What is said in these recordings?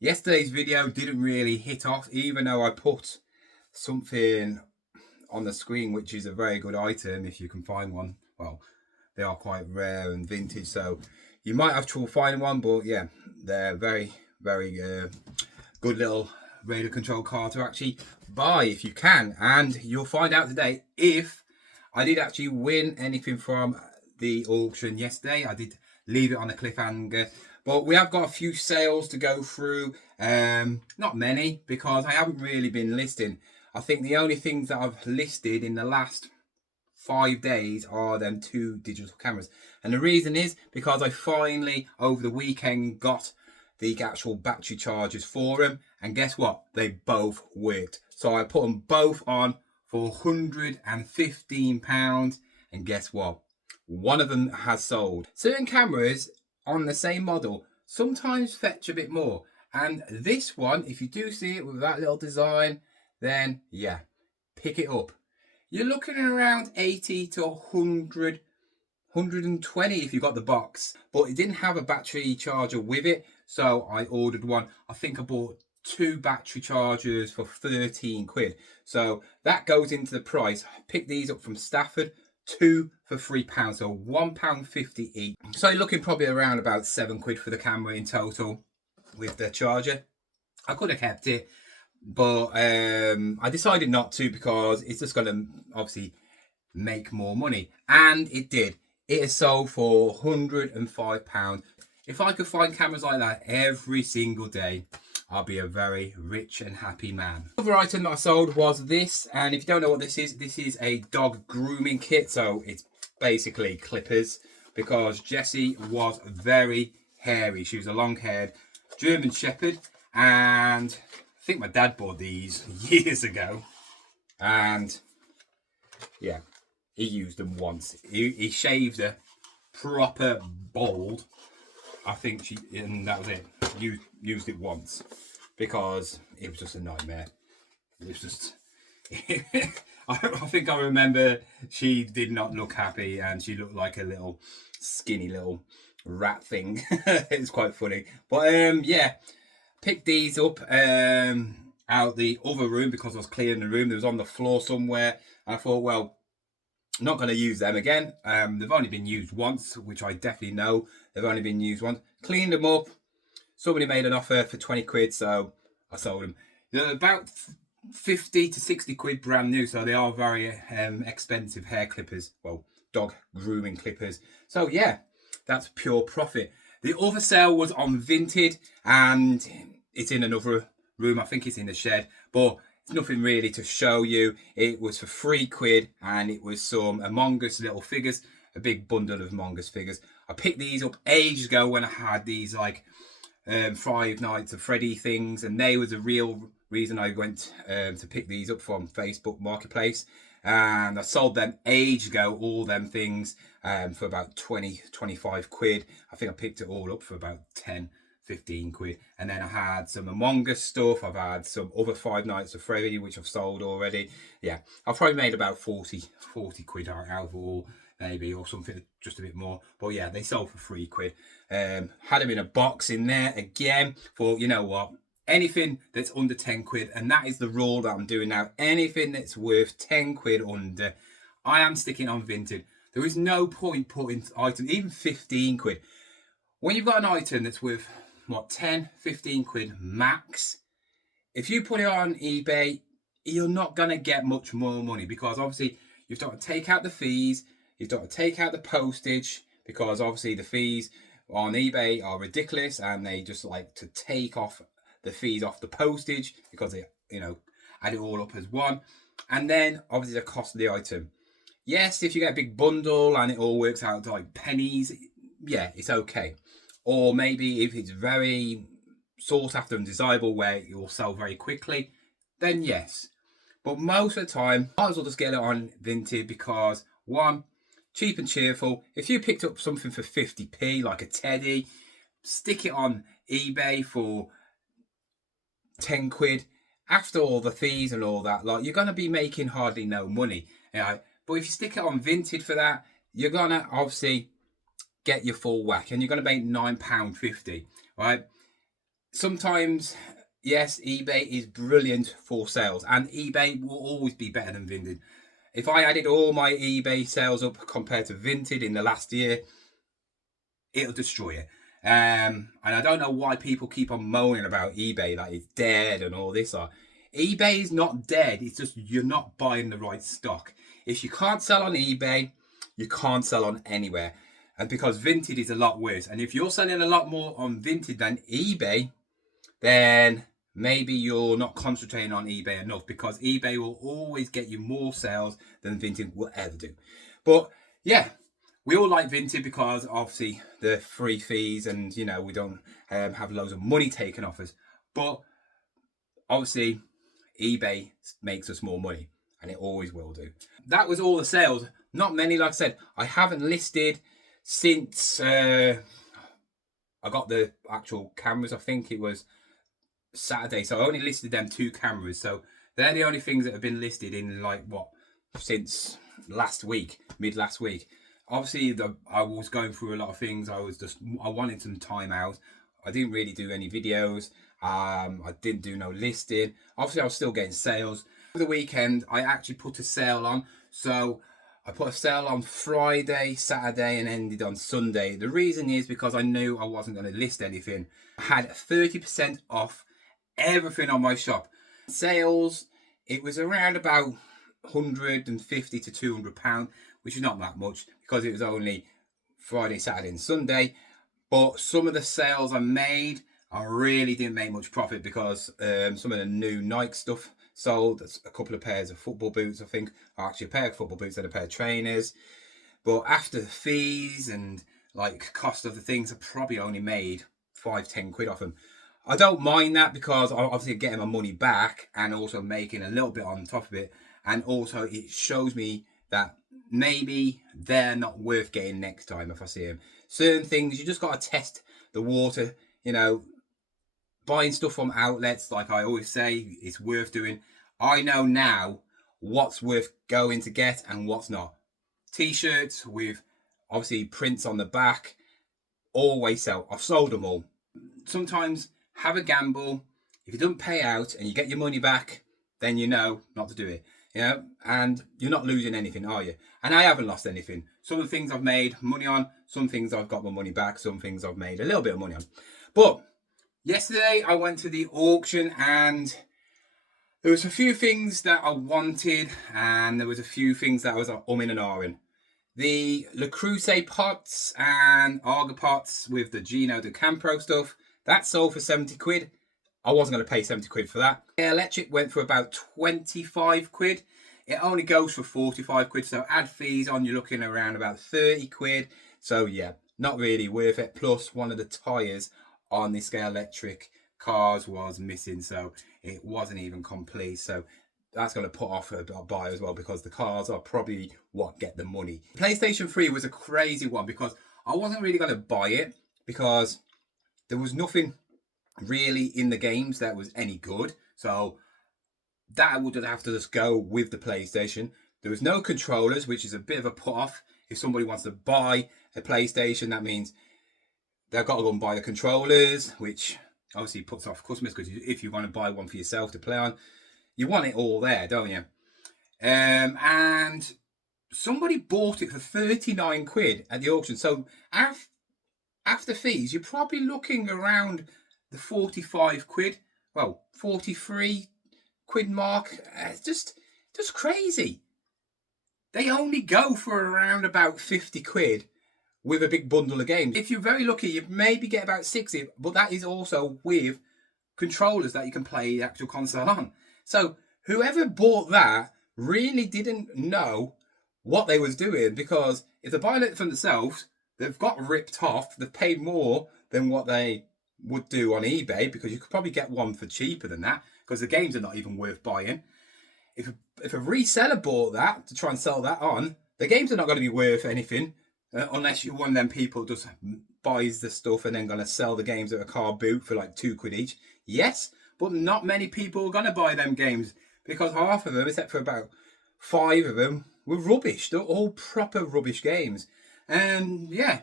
Yesterday's video didn't really hit off, even though I put something on the screen which is a very good item if you can find one. Well, they are quite rare and vintage, so you might have trouble finding one, but yeah, they're very good little radio control car to actually buy if you can. And you'll find out today if I did actually win anything from the auction yesterday. I did leave it on a cliffhanger, but we have got a few sales to go through. Not many, because I haven't really been listing. I think the only things that I've listed in the last 5 days are them 2 digital cameras, and the reason is because I finally over the weekend got the actual battery chargers for them, and guess what, they both worked. So I put them both on for £115, and guess what, one of them has sold. Certain cameras on the same model sometimes fetch a bit more, and this one, if you do see it with that little design, then yeah, pick it up. You're looking at around 80 to 100, 120 if you got the box, but it didn't have a battery charger with it, so I ordered one. I think I bought 2 battery chargers for 13 quid, so that goes into the price. I picked these up from Stafford, 2 for £3, so £1.50 each. So you're looking probably around about 7 quid for the camera in total with the charger. I could have kept it, but I decided not to, because it's just going to obviously make more money, and it did. It is sold for £105. If I could find cameras like that every single day, I'll be a very rich and happy man. Another item that I sold was this, and if you don't know what this is a dog grooming kit. So it's basically clippers, because Jessie was very hairy. She was a long-haired German Shepherd, and I think my dad bought these years ago, and yeah, he used them once. He shaved her proper bald, I think, and that was it. Used it once, because it was just a nightmare. It was just I think I remember she did not look happy, and she looked like a little skinny little rat thing. It's quite funny, but yeah, picked these up out the other room because I was clearing the room. They was on the floor somewhere, and I thought, well, I'm not going to use them again. They've only been used once, which I definitely know they've only been used once. Cleaned them up. Somebody made an offer for 20 quid, so I sold them. They're about 50 to 60 quid brand new, so they are very expensive hair clippers. Well, dog grooming clippers. So yeah, that's pure profit. The other sale was on Vinted, and it's in another room. I think it's in the shed, but it's nothing really to show you. It was for 3 quid, and it was some Among Us little figures, a big bundle of Among Us figures. I picked these up ages ago when I had these like Five Nights at Freddy things, and they was a real reason I went to pick these up from Facebook Marketplace, and I sold them ages ago, all them things, for about 20-25 quid. I think I picked it all up for about 10-15 quid. And then I had some Among Us stuff. I've had some other Five Nights at Freddy, which I've sold already. Yeah, I've probably made about 40 quid out of all, maybe, or something just a bit more. But yeah, they sold for 3 quid. Had them in a box in there again. For, you know what, anything that's under 10 quid, and that is the rule that I'm doing now. Anything that's worth 10 quid under, I am sticking on Vinted. There is no point putting items, even 15 quid. When you've got an item that's worth, what, 10-15 quid max, if you put it on eBay, you're not going to get much more money, because obviously you've got to take out the fees, you've got to take out the postage, because obviously the fees on eBay are ridiculous, and they just like to take off the fees off the postage, because they, you know, add it all up as one. And then obviously the cost of the item. Yes, if you get a big bundle and it all works out to like pennies, yeah, it's okay. Or maybe if it's very sought after and desirable, where it will sell very quickly, then yes. But most of the time, might as well just get it on Vinted, because one, cheap and cheerful. If you picked up something for 50p, like a teddy, stick it on eBay for 10 quid. After all the fees and all that, like, you're going to be making hardly no money. You know? But if you stick it on Vinted for that, you're going to obviously get your full whack, and you're going to make £9.50, right? sometimes, yes, eBay is brilliant for sales, and eBay will always be better than Vinted. If I added all my eBay sales up compared to Vinted in the last year, it'll destroy it. And I don't know why people keep on moaning about eBay, like it's dead and all this. eBay is not dead. It's just you're not buying the right stock. If you can't sell on eBay, you can't sell on anywhere. And because Vinted is a lot worse. And if you're selling a lot more on Vinted than eBay, then maybe you're not concentrating on eBay enough, because eBay will always get you more sales than Vinted will ever do. But yeah, we all like Vinted because obviously the free fees, and you know, we don't have loads of money taken off us. But obviously eBay makes us more money, and it always will do. That was all the sales. Not many, like I said. I haven't listed since I got the actual cameras. I think it was Saturday, so I only listed them 2 cameras. So they're the only things that have been listed in like what, since last week, mid last week. Obviously I was going through a lot of things. I wanted some time out. I didn't really do any videos. I didn't do no listing. Obviously I was still getting sales. For the weekend I actually put a sale on. So I put a sale on Friday, Saturday, and ended on Sunday. The reason is because I knew I wasn't going to list anything. I had 30% off everything on my shop. Sales, it was around about 150 to 200 pound, which is not that much because it was only Friday, Saturday, and Sunday. But some of the sales I made, I really didn't make much profit because some of the new Nike stuff sold. A couple of pairs of football boots, I think, or actually a pair of football boots and a pair of trainers. But after the fees and like cost of the things, I probably only made 5-10 quid off them. I don't mind that because I'm obviously getting my money back and also making a little bit on top of it. And also it shows me that maybe they're not worth getting next time if I see them. Certain things, you just got to test the water, you know. Buying stuff from outlets, like I always say, it's worth doing. I know now what's worth going to get and what's not. T-shirts with obviously prints on the back always sell. I've sold them all. Sometimes have a gamble. If it doesn't pay out and you get your money back, then you know not to do it. You know, and you're not losing anything, are you? And I haven't lost anything. Some of the things I've made money on, some things I've got my money back, some things I've made a little bit of money on. But yesterday I went to the auction and there was a few things that I wanted and there was a few things that I was umming and ahhing. The Le Creuset pots and Arga pots with the Gino de Campro stuff, that sold for 70 quid. I wasn't going to pay 70 quid for that. The electric went for about 25 quid. It only goes for 45 quid, so add fees on, you're looking around about 30 quid. So yeah, not really worth it. Plus one of the tyres on the Scale Electric cars was missing, so it wasn't even complete. So that's going to put off a buy as well, because the cars are probably what get the money. PlayStation 3 was a crazy one because I wasn't really going to buy it because there was nothing really in the games that was any good. So that would have to just go with the PlayStation. There was no controllers, which is a bit of a put off. If somebody wants to buy a PlayStation, that means they've got to go and buy the controllers, which obviously puts off customers, because if you want to buy one for yourself to play on, you want it all there, don't you? And somebody bought it for 39 quid at the auction. So after fees, you're probably looking around the 45 quid, well, 43 quid mark. It's just crazy. They only go for around about 50 quid with a big bundle of games. If you're very lucky, you maybe get about 60, but that is also with controllers that you can play the actual console on. So whoever bought that really didn't know what they was doing, because if they're buying it for themselves, they've got ripped off. They've paid more than what they would do on eBay, because you could probably get one for cheaper than that, because the games are not even worth buying. If a reseller bought that to try and sell that on, the games are not going to be worth anything, unless you're one of them people just buys the stuff and then going to sell the games at a car boot for like 2 quid each. Yes, but not many people are going to buy them games, because half of them, except for about 5 of them, were rubbish. They're all proper rubbish games. And yeah,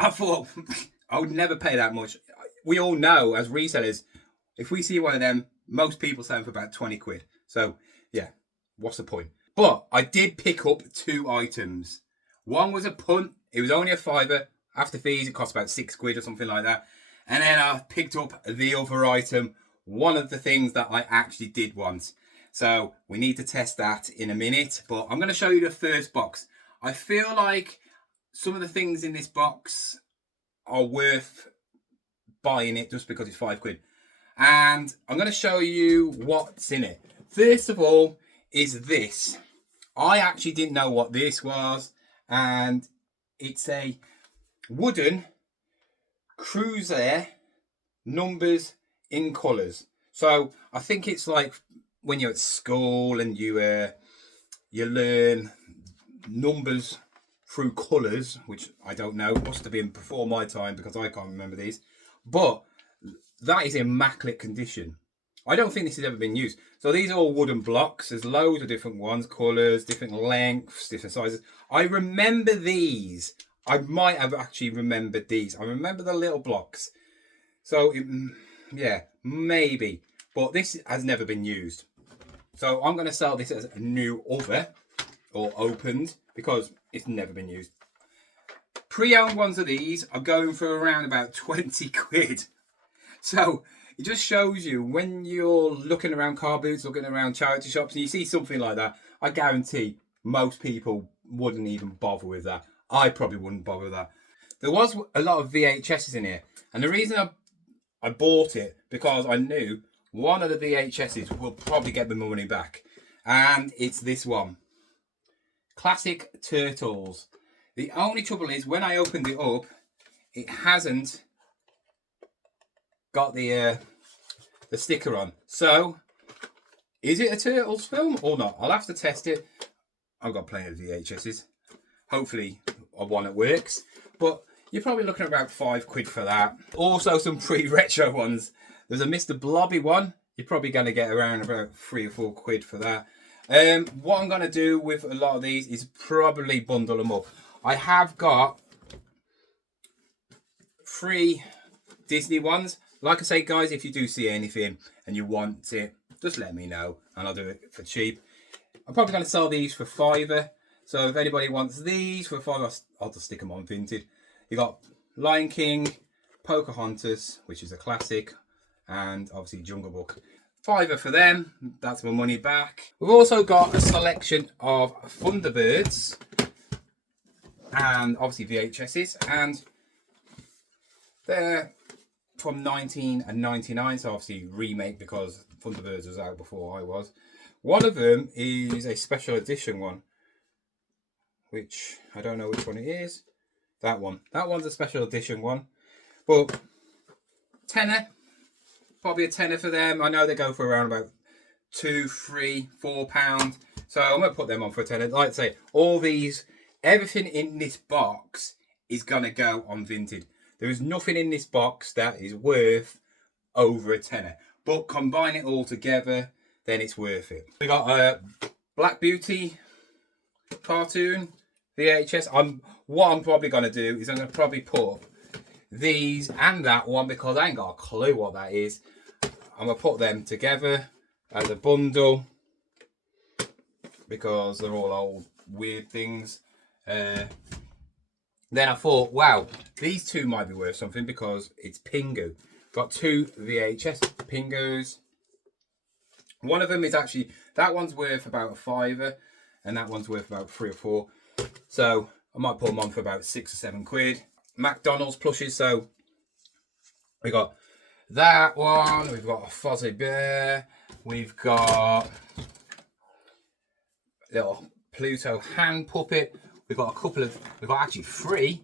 I thought I would never pay that much. we all know as resellers, if we see one of them, most people sell them for about 20 quid. So yeah, what's the point? But I did pick up 2 items. One was a punt. It was only a £5. After fees, it cost about 6 quid or something like that. And then I picked up the other item, one of the things that I actually did want. So we need to test that in a minute. But I'm going to show you the first box. I feel like some of the things in this box are worth buying it just because it's 5 quid. And I'm going to show you what's in it. First of all is this. I actually didn't know what this was. And it's a wooden cruiser numbers in colours. So I think it's like when you're at school and you learn numbers through colours, which I don't know, must have been before my time because I can't remember these. But that is in immaculate condition. I don't think this has ever been used. So these are all wooden blocks. There's loads of different ones, colours, different lengths, different sizes. I remember these. I might have actually remembered these. I remember the little blocks. So, yeah, maybe. But this has never been used. So I'm going to sell this as a new other or opened because it's never been used. Pre-owned ones of these are going for around about 20 quid. So it just shows you when you're looking around car boots, looking around charity shops, and you see something like that, I guarantee most people wouldn't even bother with that. I probably wouldn't bother with that. There was a lot of VHSs in here. And the reason I bought it, because I knew one of the VHSs will probably get the money back. And it's this one. Classic Turtles. The only trouble is, when I opened it up, it hasn't got the sticker on. So, is it a Turtles film or not? I'll have to test it. I've got plenty of VHSs. Hopefully, one that works. But you're probably looking at about 5 quid for that. Also, some pre-retro ones. There's a Mr. Blobby one. You're probably going to get around about 3 or 4 quid for that. What I'm going to do with a lot of these is probably bundle them up. I have got 3 Disney ones. Like I say, guys, if you do see anything and you want it, just let me know and I'll do it for cheap. I'm probably going to sell these for £5. So if anybody wants these for £5, I'll just stick them on Vinted. You got Lion King, Pocahontas, which is a classic, and obviously Jungle Book. £5 for them. That's my money back. We've also got a selection of Thunderbirds and obviously VHSs, and they're from 1999, so obviously remake because Thunderbirds was out before I was. One of them is a special edition one, which I don't know which one it is. That one. That one's a special edition one. But tenner, probably a tenner for them. I know they go for around about £2, £3, £4. So I'm going to put them on for a tenner. Like I say, all these, everything in this box is going to go on Vinted. There is nothing in this box that is worth over a tenner. But combine it all together, then it's worth it. We got a Black Beauty cartoon VHS. What I'm probably going to do is I'm going to probably put these and that one, because I ain't got a clue what that is. I'm going to put them together as a bundle because they're all old weird things. Then I thought, wow, these two might be worth something because it's Pingu. Got 2 VHS Pingos. One of them is actually, that one's worth about a £5 and that one's worth about 3 or 4. So I might put them on for about 6 or 7 quid. McDonald's Plushies. So we got that one. We've got a Fozzie Bear. We've got a little Pluto hand puppet. We've got a couple of, we've got actually 3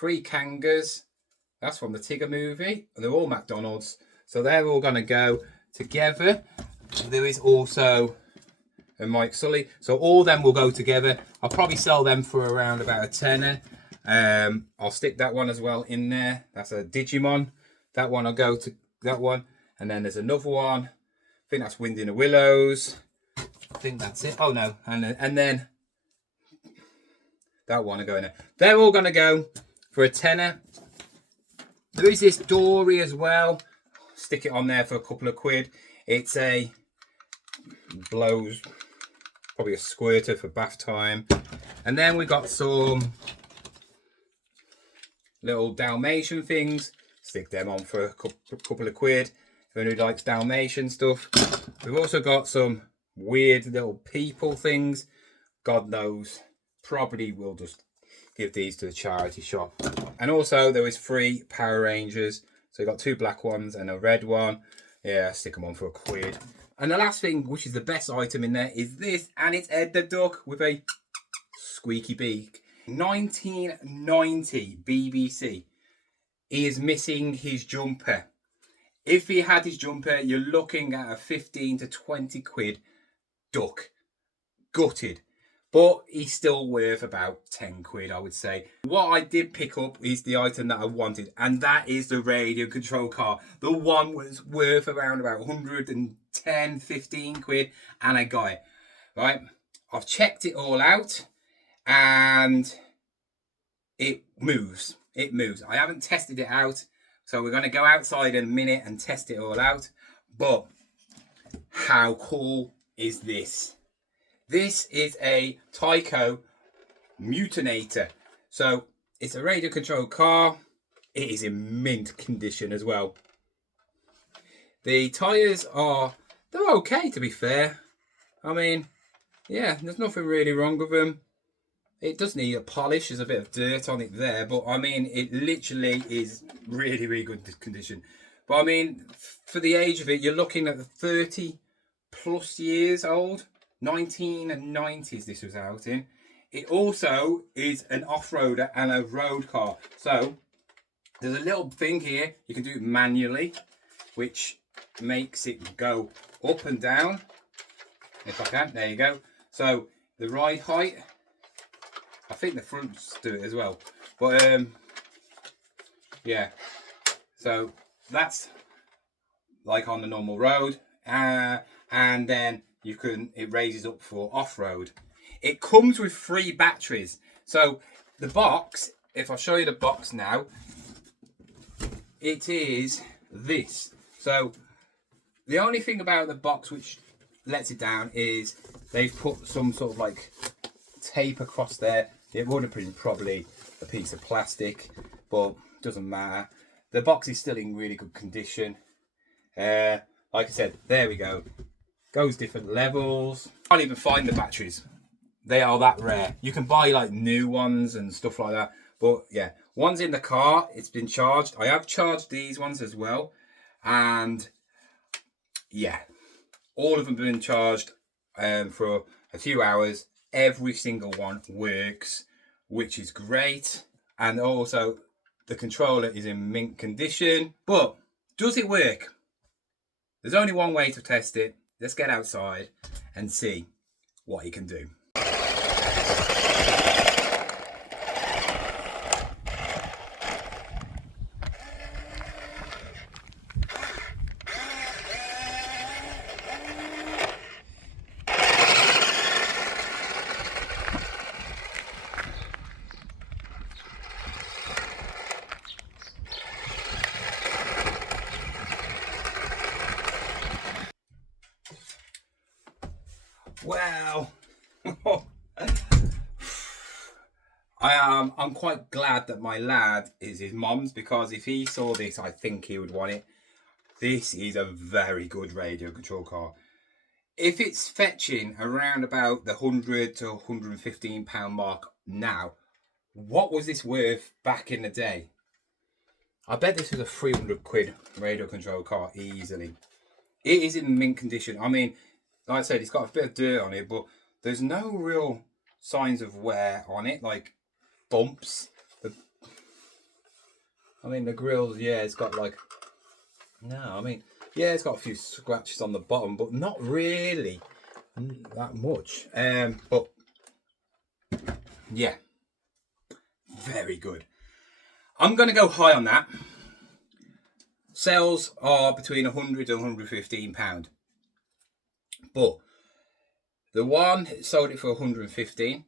Kangas. That's from the Tigger movie. They're all McDonald's. So they're all going to go together. There is also a Mike Sully. So all them will go together. I'll probably sell them for around about a tenner. I'll stick that one as well in there. That's a Digimon. That one I'll go to that one. And then there's another one. I think that's Wind in the Willows. I think that's it. Oh no. And then that one are going there. They're all going to go for a tenner. There is this Dory as well. Stick it on there for a couple of quid. It's a blows, probably a squirter for bath time. And then we got some little Dalmatian things. Stick them on for a couple of quid. If anyone likes Dalmatian stuff. We've also got some weird little people things. God knows. Probably will just give these to the charity shop. And also there was 3 Power Rangers. So you got 2 black ones and a red one. Yeah, stick them on for a quid. And the last thing, which is the best item in there, is this. And it's Ed the Duck with a squeaky beak. 1990 BBC. He is missing his jumper. If he had his jumper, you're looking at a 15 to 20 quid duck. Gutted. But he's still worth about 10 quid, I would say. What I did pick up is the item that I wanted, and that is the radio control car. The one was worth around about 110, 15 quid, and I got it. Right? I've checked it all out, and it moves. It moves. I haven't tested it out, so we're going to go outside in a minute and test it all out. But how cool is this? This is a Tyco Mutinator. So it's a radio control car. It is in mint condition as well. The tyres they're okay, to be fair. I mean, yeah, there's nothing really wrong with them. It does need a polish. There's a bit of dirt on it there, but I mean, it literally is really, really good condition. But I mean, for the age of it, you're looking at the 30 plus years old. 1990s this was out in. It also is an off-roader and a road car. So there's a little thing here. You can do it manually, which makes it go up and down. If I can, there you go. So the ride height, I think the fronts do it as well. But yeah. So that's like on the normal road. And then it raises up for off-road. It comes with 3 batteries. So the box, if I show you the box now, it is this. So the only thing about the box which lets it down is they've put some sort of like tape across there. It would have been probably a piece of plastic, but doesn't matter. The box is still in really good condition. Like I said, there we go. Goes different levels. Can't even find the batteries. They are that rare. You can buy like new ones and stuff like that. But yeah, one's in the car. It's been charged. I have charged these ones as well. And yeah, all of them have been charged for a few hours. Every single one works, which is great. And also the controller is in mint condition. But does it work? There's only one way to test it. Let's get outside and see what he can do. Well, I'm quite glad that my lad is his mum's, because if he saw this, I think he would want it. This is a very good radio control car. If it's fetching around about the £100 to £115 mark now, what was this worth back in the day? I bet this was a 300 quid radio control car easily. It is in mint condition. I mean, like I said, it's got a bit of dirt on it, but there's no real signs of wear on it, like bumps. I mean, the grills, yeah, it's got like, no, I mean, yeah, it's got a few scratches on the bottom, but not really that much. But yeah, very good. I'm going to go high on that. Sales are between £100 and £115. But the one sold it for £115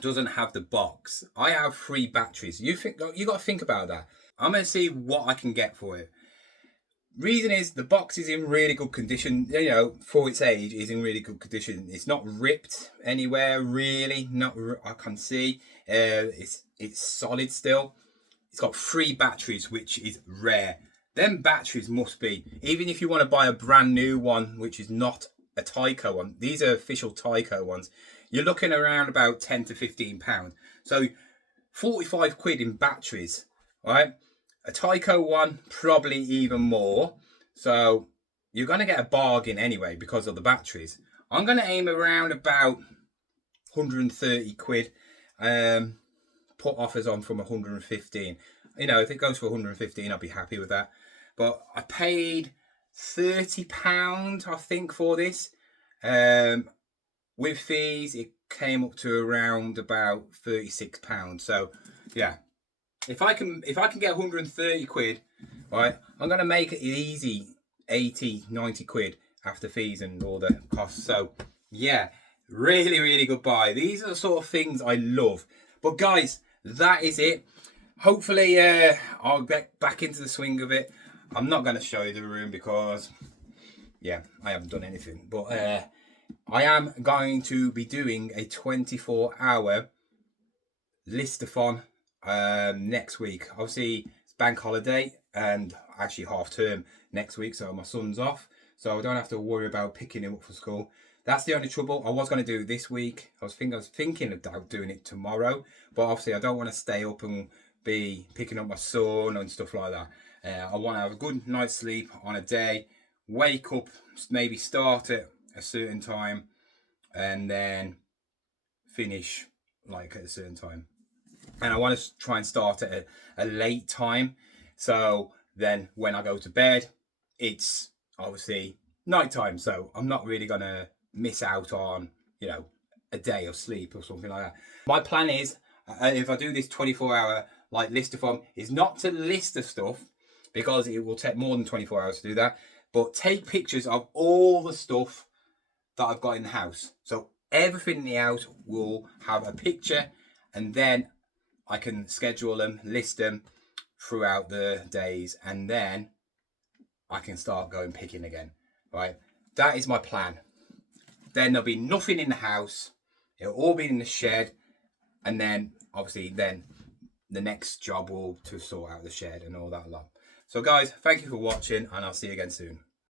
doesn't have the box. I have 3 batteries. You got to think about that. I'm going to see what I can get for it. Reason is the box is in really good condition, you know, for its age is in really good condition. It's not ripped anywhere really, not I can see. It's solid still. It's got 3 batteries, which is rare. Them batteries must be, even if you want to buy a brand new one, which is not a Tyco one, these are official Tyco ones, you're looking around about 10 to 15 pounds. So 45 quid in batteries, right? A Tyco one, probably even more. So you're going to get a bargain anyway because of the batteries. I'm going to aim around about 130 quid. Put offers on from 115. You know, if it goes for 115, I'll be happy with that. But I paid £30, I think, for this. With fees, it came up to around about £36. So yeah. If I can get 130 quid, right, I'm going to make it easy 80, 90 quid after fees and all the costs. So, yeah, really, really good buy. These are the sort of things I love. But, guys, that is it. Hopefully, I'll get back into the swing of it. I'm not going to show you the room because, yeah, I haven't done anything. But I am going to be doing a 24-hour listathon next week. Obviously it's bank holiday and actually half term next week, so my son's off, so I don't have to worry about picking him up for school. That's the only trouble. I was going to do it this week. I was thinking about doing it tomorrow, but obviously I don't want to stay up and be picking up my son and stuff like that. I want to have a good night's sleep on a day, wake up, maybe start at a certain time and then finish like at a certain time. And I want to try and start at a late time. So then when I go to bed, it's obviously nighttime. So I'm not really going to miss out on, you know, a day of sleep or something like that. My plan is, if I do this 24-hour like listathon, is not to list the stuff because it will take more than 24 hours to do that. But take pictures of all the stuff that I've got in the house. So everything in the house will have a picture, and then I can schedule them, list them throughout the days, and then I can start going picking again, right? That is my plan. Then there'll be nothing in the house. It'll all be in the shed. And then, obviously, then the next job will to sort out the shed and all that lot. So, guys, thank you for watching, and I'll see you again soon.